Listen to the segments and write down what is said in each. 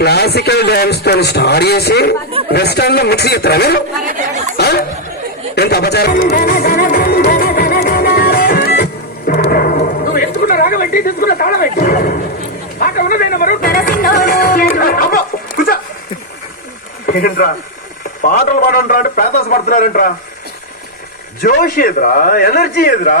Classical dance తో start చేసి western లో మిక్స్ చేస్తారా మీరు? ఎంత అపచారం! నువ్వు ఎంచుకున్న రాగం ఏంటి, తీసుకున్న తాళం ఏంటి? పాట ఉన్నదైనా మరో ఏంట్రా పాటలు పాడంట్రా అంటే పేదాస పడుతున్నారేంట్రా? జోష్ ఏదిరా, ఎనర్జీ ఏదిరా?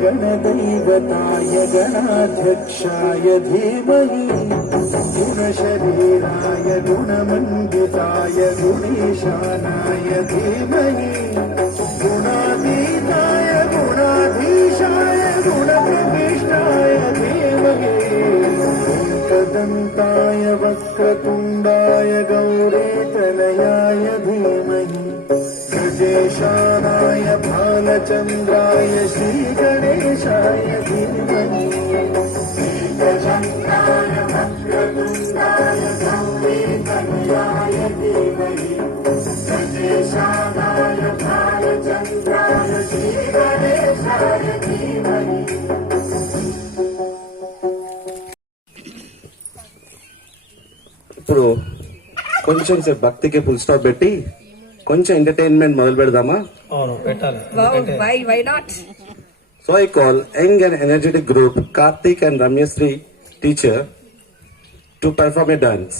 गणदैवताय गणाध्यक्षाय धीमहि गुणशरीराय गुणमण्डिताय गुणेशानाय धीमहि गुणातीताय गुणाधीशाय गुणप्रविष्टाय धीमहि एकदन्ताय वक्रतुण्डाय गौरीतनयाय धीमहि गजेशानाय भालचन्द्राय श्रीगणेशाय धीमहि एकदन्ताय वक्रतुण्डाय गौरीतनयाय धीमहि गजेशानाय भालचन्द्राय श्रीगणेशाय धीमहि. ఇప్పుడు కొంచెం సేపు భక్తికి ఫుల్ స్టాప్ పెట్టి కొంచెం ఎంటర్టైన్మెంట్ మొదలు పెడదామా? So I call young and energetic group Karthik and Ramyasri teacher to perform A dance.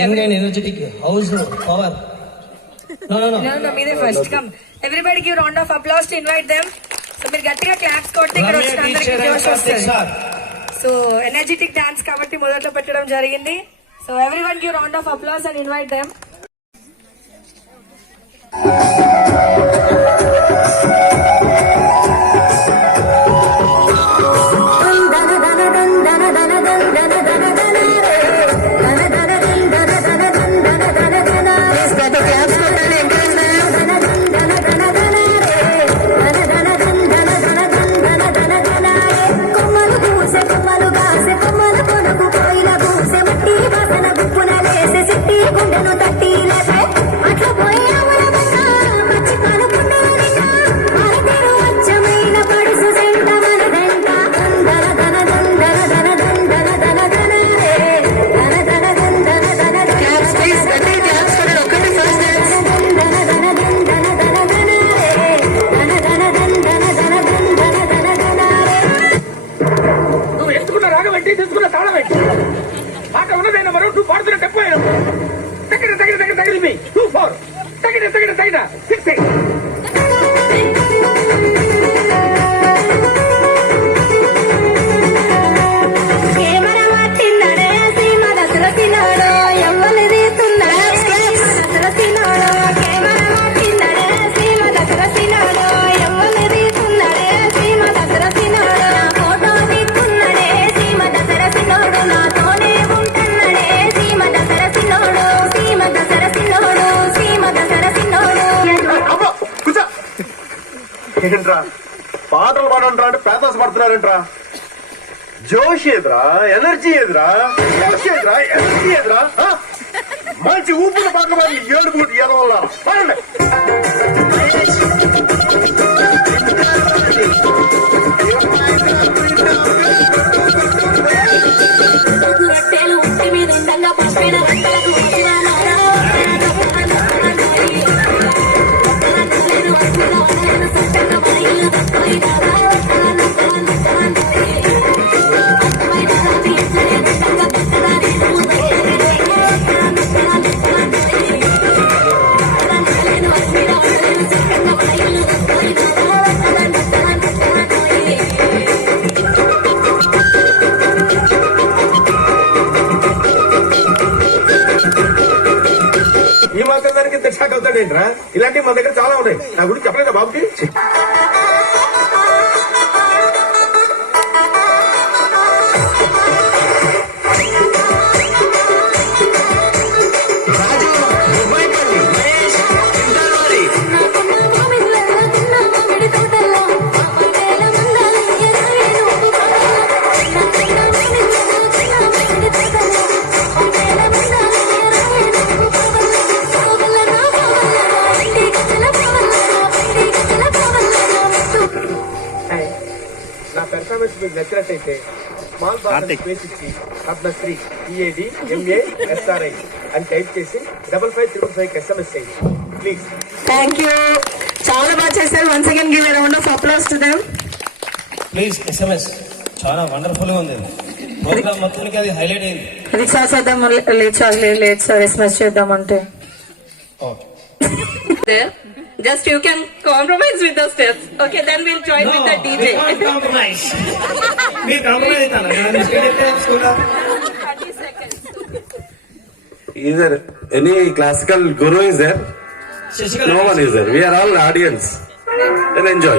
Young and energetic house power. No, మీదే first come. Everybody give round of applause to invite them. So మీరు గట్టిగా claps కొట్టి ఇక్కడ వచ్చిన అందరికీ జోష్ వస్తుంది. So energetic dance కాబట్టి మొదట్లో పెట్టడం జరిగింది. So everyone give round of applause and invite them. తీసుకున్న తాళం ఏంటి? పాట ఉన్నదైనా మరో టూ పాడుతున్న టెంపో అయినా తగిన తగిన తగిన తగిలింది 2-4 తగిన తగిన తగిన 6 ఫోటో ఏంట్రా పాటలు పాడంట్రా అంటే పేదాస్ పడుతున్నారేంట్రా? జోష్ ఏదిరా, ఎనర్జీ ఏదిరా, జోష్ ఏదిరా, ఎనర్జీ ఏదిరా? ఆ? మంచి ఊపిరి పాటలు పాడి ఏడుపు ఎదవల్ల పాడండి. రొట్టెలు ఉట్టి మీద ఉండంగా పప్పిన రొట్టెలకు పసివానారా. సొంతంగా మన ఇల్లు తక్కువైనారా. ఈ మాత్రం దానికి ఇంత షాక్ అవుతాడేంట్రా? ఇలాంటివి మన దగ్గర చాలా ఉన్నాయి. నా గురించి చెప్పలేదా బాబుకి? నా పెర్ఫార్మెన్స్ మీకు నచ్చినట్టయితే స్మాల్ బాక్స్ స్పేస్ ఇచ్చి పద్మశ్రీ PAD MA SRI అని టైప్ చేసి 5555 SMS చేయండి ప్లీజ్. థ్యాంక్ యూ, చాలా బాగా చేశారు. Once again give a round of applause to them. Please SMS చాలా వండర్ఫుల్ గా ఉంది. ప్రోగ్రామ్ మొత్తానికి అది హైలైట్ అయింది. అది చేద్దాం, లేదు సార్ ఎస్ఎంఎస్ చేద్దామంటే. There. Just you can compromise with the steps. Okay, then we'll join with the DJ. Compromise. మీరు కాంప్రమైజ్ అవుతారా? నేను స్పీడ్ ఎక్కడ స్కూల్లో 30 seconds. Is there any classical guru is there? Sasikala No one is there. We are all audience. Then enjoy.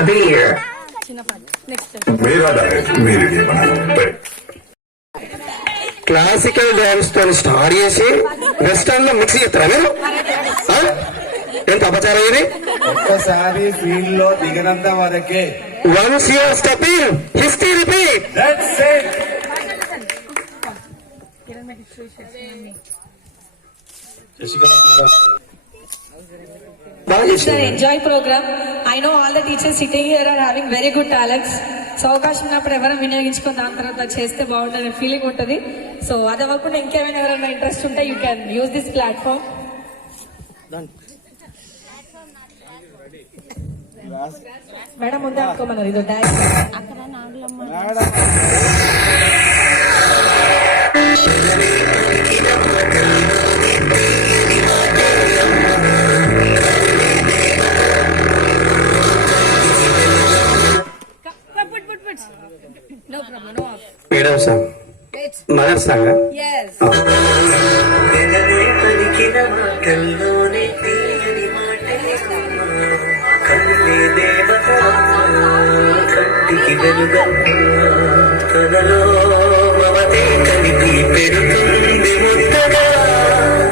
of the year. मेरा direct मेरे लिए बना classical dance తో స్టార్ట్ చేసి వెస్టర్న్ లో మిక్స్ చేస్తారా మీరు? ఎంత అపచారం ఇది? ఒక్కసారి ఫీల్డ్ లో దిగినంత వరకే. Once your stepping history repeat. That's it. Enjoy program. I know all the teachers sitting here are having very good talents. So అవకాశం ఉన్నప్పుడు ఎవరైనా వినియోగించుకొని దాని తర్వాత చేస్తే బాగుంటుంది ఫీలింగ్ ఉంటుంది. సో అది అవ్వకుండా ఇంకేమైనా ఎవరైనా ఇంట్రెస్ట్ ఉంటే you can use this platform. Madam ముందే అనుకోమన్నారు ఇది dance. No problem, no off. Madam sir Wait. Mother song. Yes. కంటికి కలలో మమతే కలిపి పెడుతుంది ముద్దగా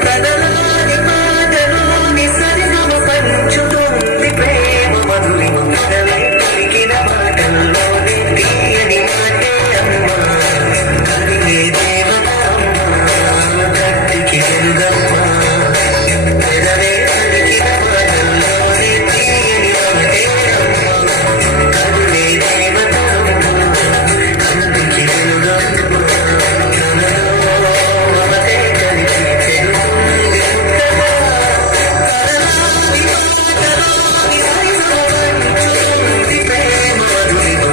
కదలాని మాటలోని సరిగమ పంచుతుంది ప్రేమ మధురిమ కలలే పలికిన మాటల్లోని తీయని మాటే అమ్మ కలిగే దేవత అమ్మ కంటికి వెలుగమ్మ పెదవే పలికిన మాటల్లోని తీయని మాటే అమ్మ కలిగే దేవత అమ్మ కంటికి వెలుగమ్మ కలలో మమతే కలిపి పెడుతుంది ముద్దగా కదలాని మాటలోని సరిగమ పంచుతుంది ప్రేమ మధురిమ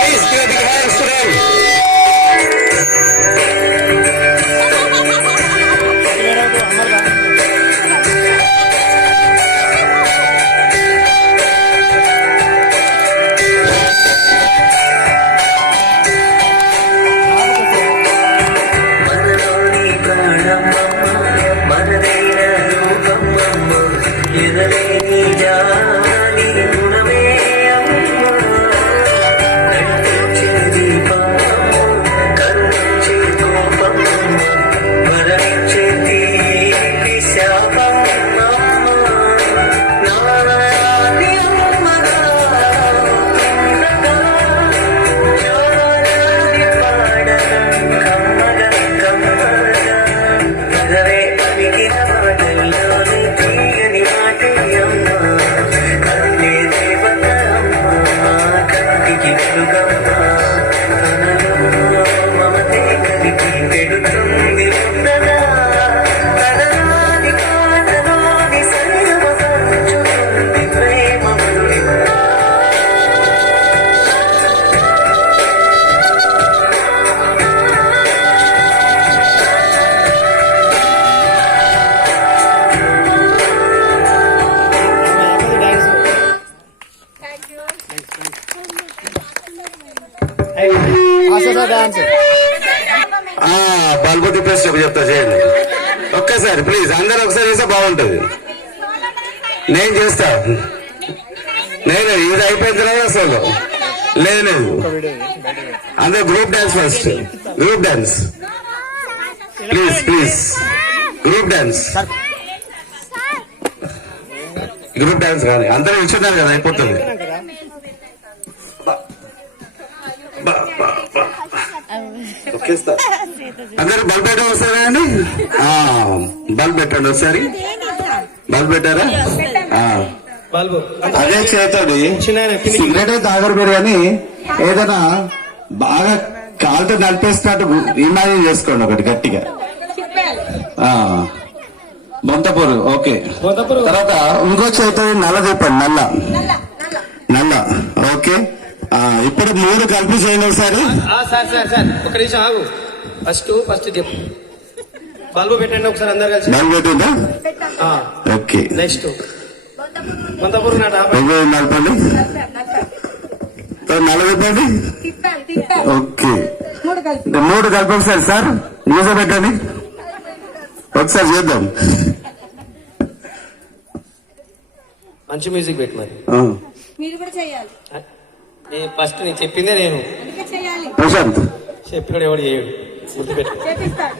Please give a big hands to them. మనలోని ప్రాణమమ్మ మనదైన రూపమమ్మ ఎనలేని జాలి గుణమే అమ్మ నడిపించే దీపమమ్మ కరుణించే కోపమమ్మ వరమించే తీపి శాపమమ్మ నారాయణి అమ్మగా ఉండగా జోరాలి పాడగా కమ్మగా కమ్మగా పెదవే పలికిన మాటల్లోని తీయని మాటే అమ్మ కన్నే దేవత అమ్మ కంటికి వెలుగమ్మ కలలో మమతే కలిపి పెడుతుంది ముద్దగా కదలాని కాటలోని సరిగమ పంచుతుంది ప్రేమ మధురిమ బల్బు తిప్పేసి చెప్తా చేయండి ఒక్కసారి ప్లీజ్ అందరూ ఒకసారి చేస్తే బాగుంటుంది. నేను చేస్తా. నేను ఇది అయిపోయిన తర్వాత అసలు లేదు అందరూ group dance first. Group dance please please. Group dance group dance కానీ అందరూ ఇచ్చున్నారు కదా అయిపోతుంది. ఒకేస్తా అందరూ బల్బ్ పెట్టడం వస్తారా అండి? బల్బ్ పెట్టండి ఒకసారి. బల్బ్ పెట్టారా? బల్బు అదే చేతోడి సిగరెట్ తాగరు మీరు కానీ ఏదైనా బాగా కాలుతో నడిపేస్తున్నట్టు ఇమాజిన్ చేసుకోండి ఒకటి గట్టిగా. బొంతపూరు ఓకే. బొంతపూరు. తర్వాత ఇంకో చేత నల్ల చెప్పండి. నల్ల నల్ల ఓకే. ఇప్పుడు మూడు కలిపి చేయండి ఒకసారి. సార్ సార్ సార్ ఒక నిమిషం ఆగు. ఫస్ట్ చెప్పు. బల్బు పెట్టండి ఒకసారి అందరు కలిసి. బల్బ్ పెట్టిందా? ఓకే. నెక్స్ట్ బొంతపూరు నాట నలపండి. నలభై ఓకే. మూడు కలిపి ఒకసారి సార్ న్యూస్ పెట్టండి. ఒకసారి చేద్దాం. మంచి మ్యూజిక్ పెట్టి మరి. మీరు కూడా చేయాలి. ఫస్ట్ నేను చెప్పిందే నేను. అందుకే చేయాలి. ప్రశాంత్ చెప్పినాడు ఎవడు చేయడు. గుర్తుపెట్టు. చేపిస్తాడు.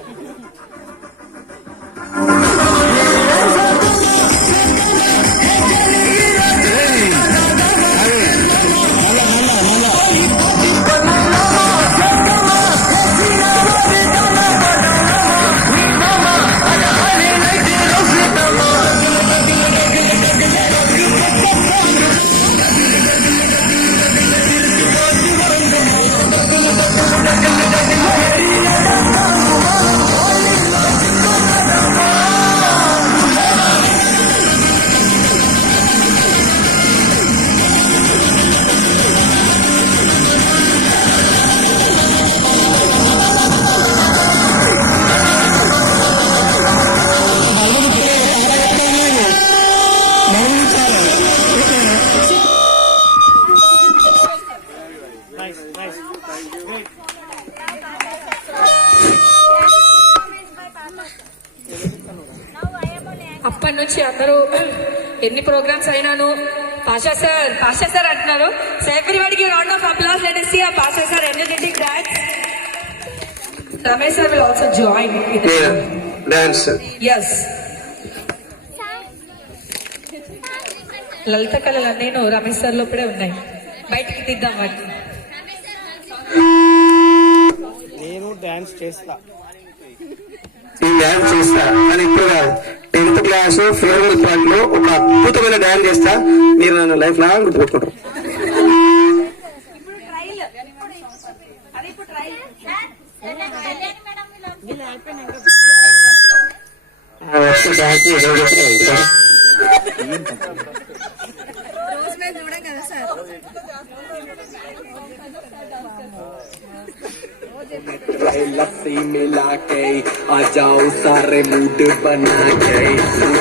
అప్పటి నుంచి అందరూ ఎన్ని ప్రోగ్రామ్స్ అయినాను పాషా సార్ అంటున్నారు. సో ఎవ్రీబడికి round of applause. Let us see a Pasha sir energetic dance. Ramesh sir will also join in the dance. yes. లలిత కళలు నేను రమేష్ సార్ లోపడే ఉన్నాయి. బయటికి తీద్దాం వాటిని. నేను డాన్స్ చేస్తా. ఈ డాన్స్ చేస్తా అని ఇప్పుడు 10th క్లాస్ ఫేర్వెల్ పార్టీ లో ఒక అద్భుతమైన డాన్స్ చేస్తా. మీరు నన్ను లైఫ్ లాంగ్ గుర్తుపెట్టుకుంటారు. लस्सी मिला के आ जाओ सारे मूड बना के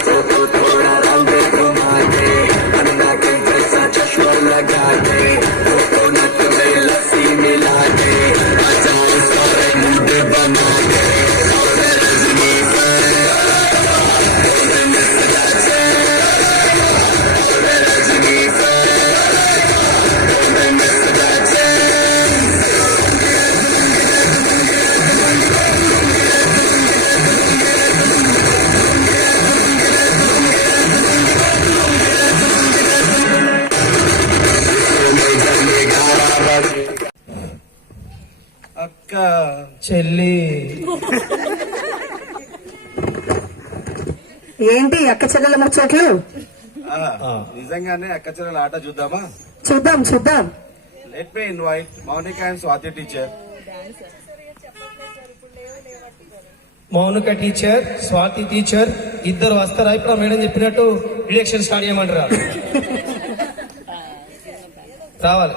तो थोड़ा रंग घुमा के अन्ना के जैसा चश्मा लगा के कोकोनट में लस्सी मिला के आ जाओ सारे मूड बना के అక్క చెల్లి ఏంటి అక్క చెల్లెల ముచ్చట్లు? నిజంగానే అక్క చెల్లెల ఆట చూద్దామా? చూద్దాం. Let me invite Mounika and Swathi teacher. Mounika teacher, Swathi teacher ఇద్దరు వస్తారా? ఇప్పుడు ఆ మేడం చెప్పినట్టు డిడక్షన్ స్టార్ట్ చేయమంటారా? రావాలి.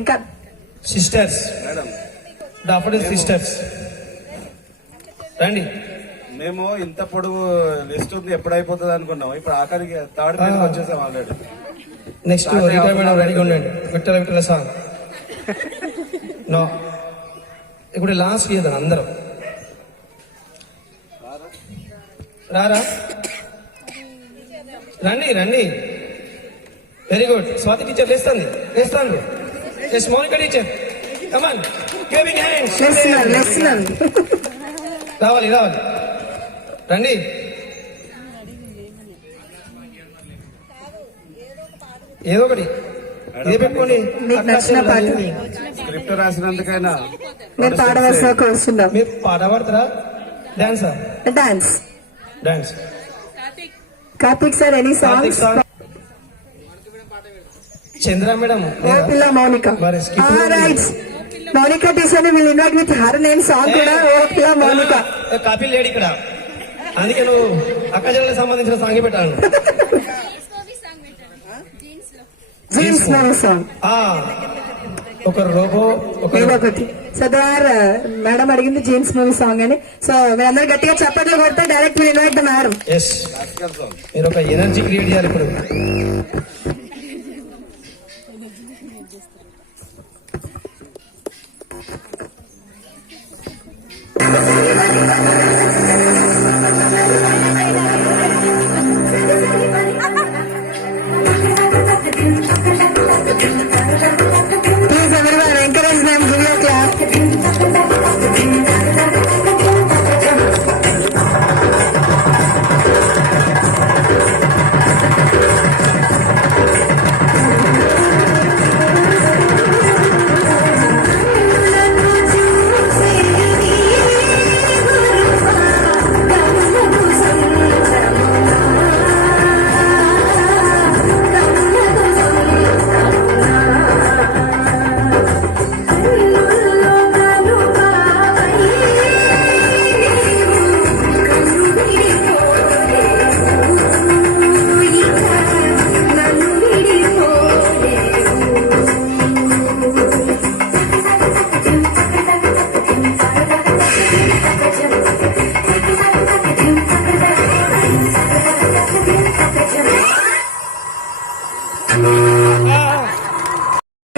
ఇంకా సిస్టర్స్, డాఫోడిల్ సిస్టర్స్ రండి. మేము ఇంత పొడుగు లిస్ట్ ఉంది ఎప్పుడు అయిపోతుంది అనుకున్నాం. ఇప్పుడు ఆఖరికి థర్డ్ పేజ్ వచ్చేసాం ఆల్రెడీ. నెక్స్ట్ రీటా మేడం రెడీగా ఉండండి. Vittala song no. ఇప్పుడు లాస్ట్ చేద్దాం అందరం. రారా రండి. Very good. స్వాతి టీచర్ లేస్తాను. Yes Mounika teacher come on giving hands. రావాలి రండి. ఏదో ఒకటి ఇదే పెట్టుకోండి. స్క్రిప్ట్ రాసినందుకైనా మీరు పాడవలసిన వస్తున్నాం. మీరు పాట పాడతారా? డాన్సా? Dance. Karthik sir any songs? Chandra madam పిల్ల Mounika. Mounika teacher will invite with her name song కూడా. ఓ పిల్ల మౌనిక. కాపీ లేడు ఇక్కడ, అందుకే నువ్వు అక్క చెల్లెలకు సంబంధించిన సాంగ్ పెట్టాను. Jeans movie song. ఒక రోబో ఒకటి. సో దేర్ మేడం అడిగింది జీన్స్ మూవీ సాంగ్ అని. సో మీరందరూ గట్టిగా చప్పట్లు కొడితే direct will invite the madam. Yes, మీరు ఒక ఎనర్జీ క్రియేట్ చేయాలి ఇప్పుడు.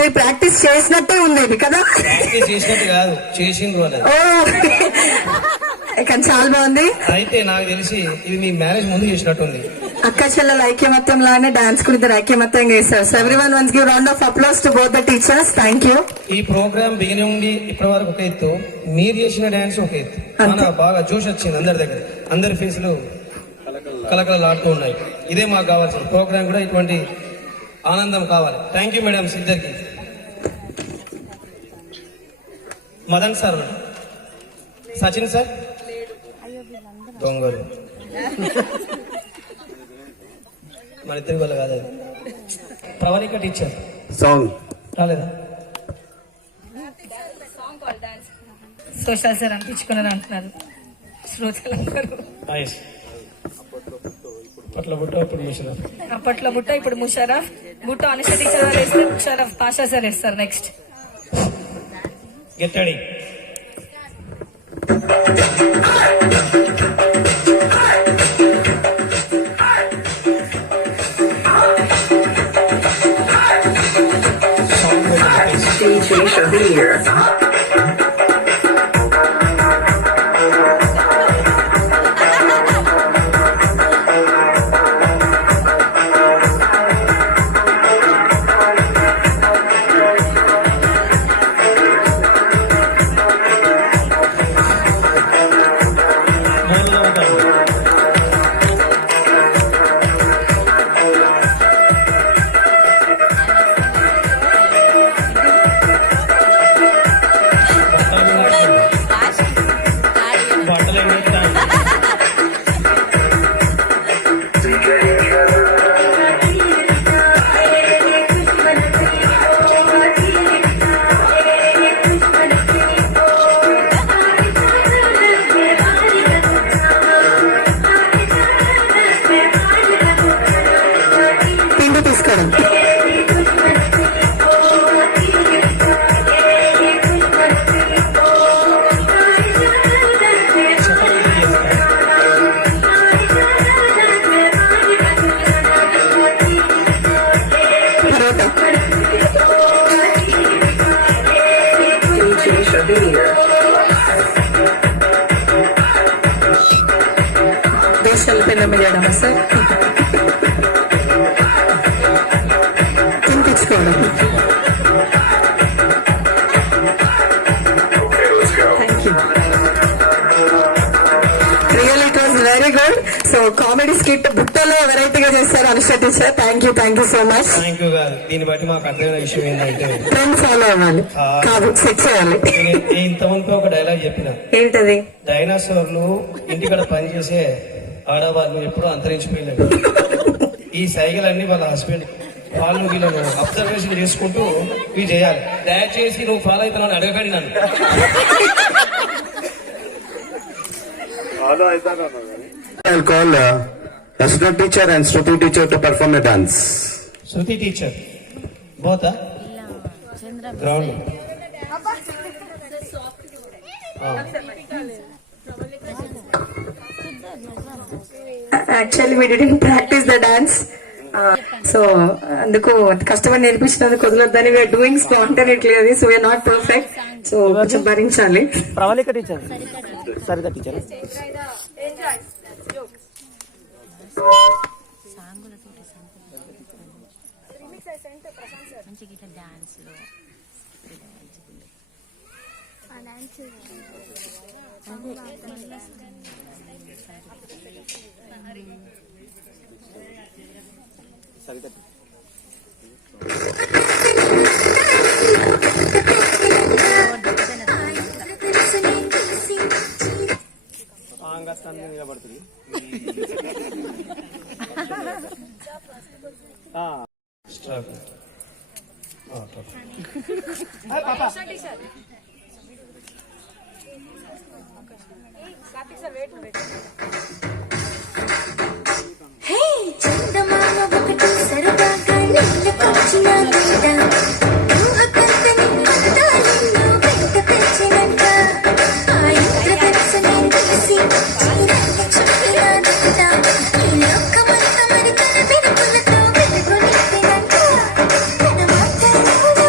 మరి ప్రాక్టీస్ చేసినట్టే ఉంది ఇది కదా. ప్రాక్టీస్ చేసినట్టు కాదు, చేసిండ్రు అనేది. ఓ కానీ చాలా బాగుంది. అయితే నాకు తెలిసి ఇది మీ మ్యారేజ్ ముందు చేసినట్టుంది. అక్క చెల్లెల ఐక్యమత్యం లానే డాన్స్ కూడా ఇద్దరు ఐక్యమత్యంగా చేస్తారు. So everyone once give round of applause to both the teachers. Thank you. ఈ ప్రోగ్రామ్ బిగినింగ్ నుండి ఇప్పటి వరకు ఒక ఎత్తు, మీరు చేసిన డాన్స్ ఒక ఎత్తు. మన బాగా జోష్ వచ్చింది అందరి దగ్గర, అందరి ఫేస్లు కలకలలాడుతూ ఉన్నాయి. ఇదే మాకు కావాల్సింది. ప్రోగ్రామ్ కూడా ఇటువంటి ఆనందం కావాలి. థ్యాంక్ యూ మేడమ్స్ ఇద్దరికి. మదన్ సార్, సచిన్ సార్, దొంగలు మన ఇద్దరి వల్ల కాదు. ప్రవళిక టీచర్ సాంగ్ రాలేదా? సోషల్ సార్ అనిపించుకున్నారు అంటున్నారు శ్రోతలందరూ. అప్పట్లో బుట్ట ఇప్పుడు ముషరఫ్. అప్పట్లో బుట్ట ఇప్పుడు ముషరఫ్. బుట్ట అనుష టీచర్ వాళ్ళు వేస్తారు, ముషరఫ్ పాషా సార్ వేస్తారు. Next get ready. దేశాల పెన్నమ్మ చేయడమా సార్? తినిపించుకోవడం. Thank you. Real it was very good. So comedy skit బుట్టలో వెరైటీగా చేశారు Anusha teacher. Thank you so much. Thank you కాదు, దీన్ని బట్టి మాకు అర్థమైన విషయం ఏంటంటే ట్రెండ్ ఫాలో అవ్వాలి కాదు, సెట్ చేయాలి. ఇంతమంది ఒక డైలాగ్ చెప్పిన, ఏంటది? డైనాసోర్లు ఇంటికాడ పనిచేసే ఆడవాళ్ళు ఎప్పుడూ అంతరించిపోయినారు. ఈ సైకిల్ వాళ్ళ హస్బెండ్ వాళ్ళు వీళ్ళను అబ్జర్వేషన్ చేసుకుంటూ ఇవి చేయాలి. దయచేసి నువ్వు ఫాలో అవుతున్నావు అడగకండి నన్ను. I'll call Asna teacher and Shruti teacher to perform a dance. Shruthi teacher బోతా గ్రౌండ్. Actually we didn't practice the dance. So అందుకు కష్టపడి నేర్పించినందుకు వదలొద్దని వీఆర్ డూయింగ్ స్పాంటనేట్లీ అది. So we are not perfect. So కొంచెం భరించాలి. Pravalika teacher, Saritha teacher. నిలబడుతుంది. హే చందమామ ఒకటి సరదాగా నీళ్ళకొచ్చిన వేద ఊహకంతని అందాలెన్నో వెంట తెచ్చినంట ఆ ఇంద్రధనుసుని తీసి చీరల్ని చుట్టినాడంట ఈ లోకమంతా మరి తన మెరుపులతో వెలుగు నింపినంట తన మాటలు కూడా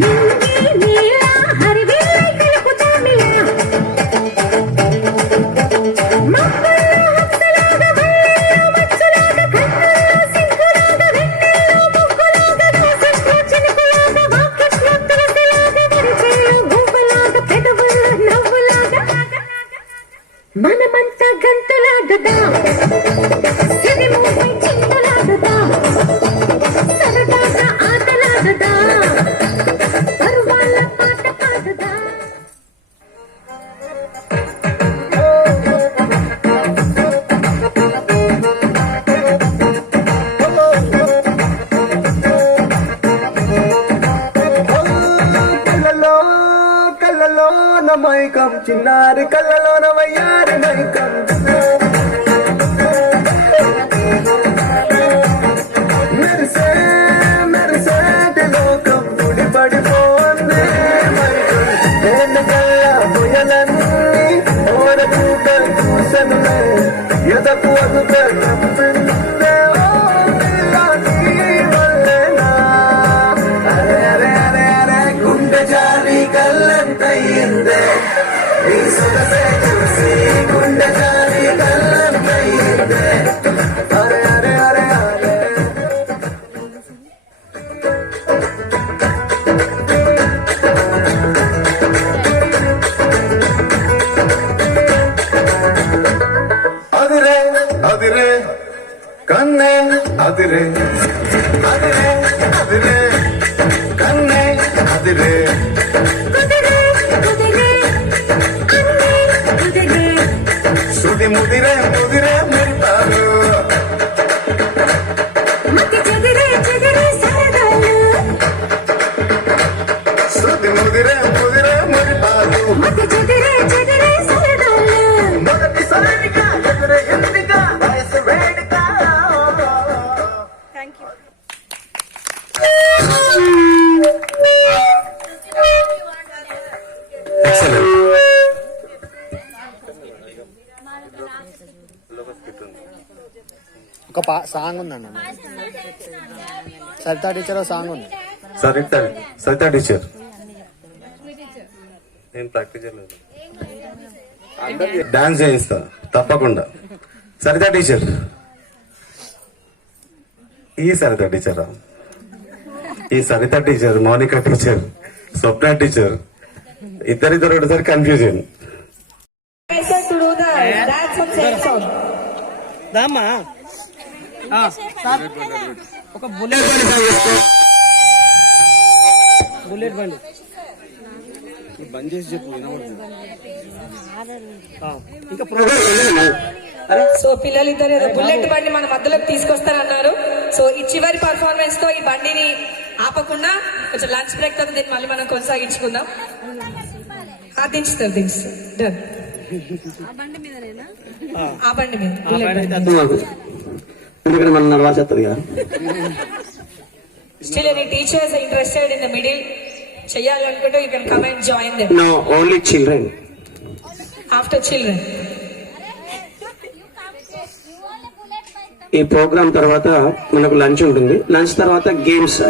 నింగి నీల హరివిల్లై తెలుపుతామిలా మబ్బుల్లో హంసలాగా మల్లెల్లో మచ్చులాగా కన్నుల్లో సింగులాగా వెన్నెల్లో ముగ్గులాగా దోసట్లో చినుకులాగా వాకిట్లో తులసిలాగా విరిచేలో గువ్వలాగా పెదవుల్లో నవ్వులాగా మనమంతా గంతులాడుదాం సిరిమూపై చిందులాడుదాం సరదాగా ఆటలాడుదాం పరువాళ్ళ పాట పాడుదాం కళ్ళలో కళ్ళలో నమైకం చిన్నారి కళ్ళలో నవయ్యారి మైకం మెరిసే మెరిసేటి లోకం ముడిపడిపోంది మైకం కళ్ళ బుయలన్నీ ఓర చూట చూసనులే ఎదకు అదుక తప్పిందే ఓ పిల్లాని వల్లేనా అరే అరే అరే అరే గుండె జారి కళ్ళంతయ్యిందే ఈ సొగసే చూసి గుండె జారి కళ్ళంతయ్యిందే అరే అరే అరే అరే అదిరే అదిరే కన్నే అదిరే అదిరే అదిరే కన్నే అదిరే కుదిరే కుదిరే అన్నీ కుదిరే శృతి ముదిరే ముదిరే మురితారు మతి చెదిరే చెదిరే సరదాలు శృతి ముదిరే ముదిరే మురితారు మతి చెదిరే చెదిరే సరదాలు మొదటి సరైనగా ఎదురే ఎందుగా వయసు వేడుక థ్యాంక్ యూ. ఎక్సలెంట్. ఒక సాంగ్ ఉందండి సరితా టీచర్ సాంగ్ ఉంది. సరిత టీచర్ నేను ప్రాక్టీస్ చేయలేదు, డాన్స్ చేయిస్తా తప్పకుండా. సరిత టీచర్, ఈ సరిత టీచరా, ఈ సరిత టీచర్, మౌనిక టీచర్, స్వప్న టీచర్, ఇద్దరిద్దరు ఒకసారి confusion. To do the dance on same song. దామా ఒక బుల్లెట్ బండి బంద్ చేసి చెప్పు ఇంకా సో పిల్లలిద్దరు ఏదో బుల్లెట్ బండి మన మధ్యలోకి తీసుకొస్తారన్నారు. సో ఈ చివరి పర్ఫార్మెన్స్ తో ఈ బండిని ఆపకుండా కొంచెం లంచ్ బ్రేక్ తర్వాత దీన్ని మళ్ళీ మనం కొనసాగించుకుందాం. దించుతారు డన్. ఆ బండి మీద బుల్లెట్ బండి. ఎందుకంటే మనం నడవాల్సి కదా. Still any teachers are interested in the middle చెయ్యాలి అనుకుంటే you can come and join them. No, only children. After children. ఈ ప్రోగ్రామ్ తర్వాత మనకు లంచ్ ఉంటుంది. లంచ్ తర్వాత గేమ్స్